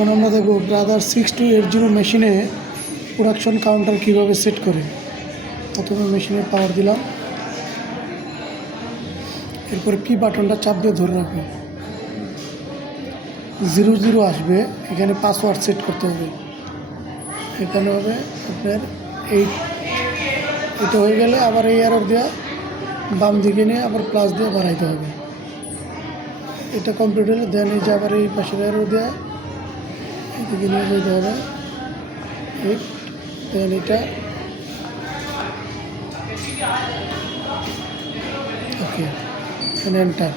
এখন আমরা দেখব ব্রাদার 6280 মেশিনে প্রোডাকশন কাউন্টার কীভাবে সেট করে। প্রথমে মেশিনে পাওয়ার দিলাম, এরপর কি বাটনটা চাপ দিয়ে ধরে রাখবো, 00 আসবে। এখানে পাসওয়ার্ড সেট করতে হবে। এখানে হবে আপনার এটা হয়ে গেলে আবার এই এরর দেওয়া বাম দিকে নিয়ে আবার প্লাস দিয়ে বাড়াইতে হবে। এটা কমপ্লিট হলে দেন এই যে আবার এই পাশে এরর দেওয়া এদিকে নিয়ে যেতে হবে। দেন এটা ওকে, এখানে এন্টার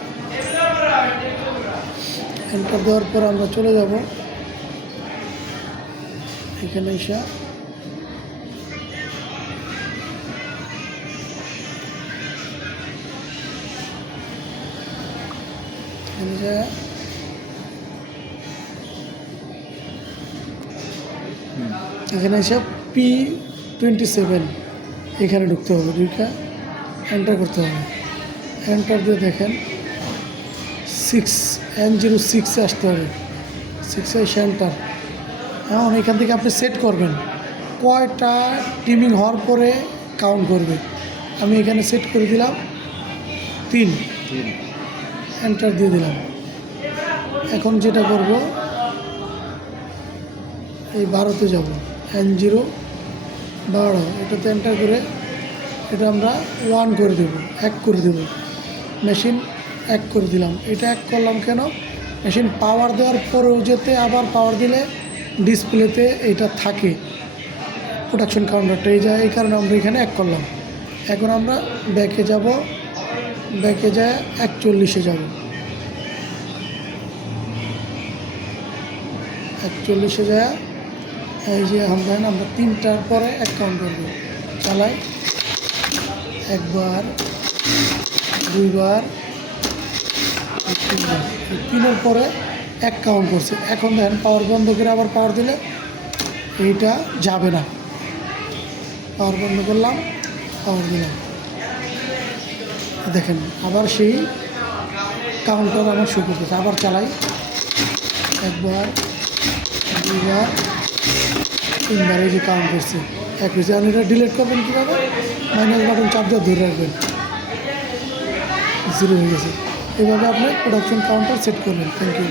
দেওয়ার পর আমরা চলে যাব এখানে এসে এখানে এসে P27 এখানে ঢুকতে হবে, ঢুকে এন্টার করতে হবে। এন্টার দিয়ে দেখেন 6N06 আসতে হবে, 6 এসে এন্টার। এখন এখান থেকে আপনি সেট করবেন কয়টা টিমিং হওয়ার পরে কাউন্ট করবে। আমি এখানে সেট করে দিলাম 3, এন্টার দিয়ে দিলাম। এখন যেটা করব এই 12তে যাব, N0 12, এটাতে এন্টার করে এটা আমরা 1 করে দেব, 1 করে দেব। মেশিন 1 করে দিলাম। এটা 1 করলাম কেন, মেশিন পাওয়ার দেওয়ার পরেও যেতে আবার পাওয়ার দিলে ডিসপ্লেতে এটা থাকে প্রোডাকশন কাউন্টারটা, এই কারণে আমরা এখানে 1 করলাম। এখন আমরা ব্যাকে যাব, ব্যাকে যায় 41-এ যাব, 41-এ যায় এই যে আমরা 3টার পরে 1 কাউন্ট করব। চালাই, 1 বার, 2 বার, 3 বার, 3-এর পরে 1 কাউন্ট করছে। এখন দেখেন পাওয়ার বন্ধ করে আবার পাওয়ার দিলে এইটা যাবে না। পাওয়ার বন্ধ করলাম, পাওয়ার দিলাম, দেখেন আবার সেই কাউন্টার আমার শুরু করতেছে। আবার চালাই, 1 বার, 2 বার, 3 বার, এই যে কাউন্ট করছে 1 হয়েছে। আপনি এটা ডিলিট করবেন কীভাবে, মাইনাস বাটন চাপ দিয়ে ধরে রাখবেন, 0 হয়ে গেছে। এইভাবে আপনি প্রোডাকশন কাউন্টার সেট করবেন। Thank you.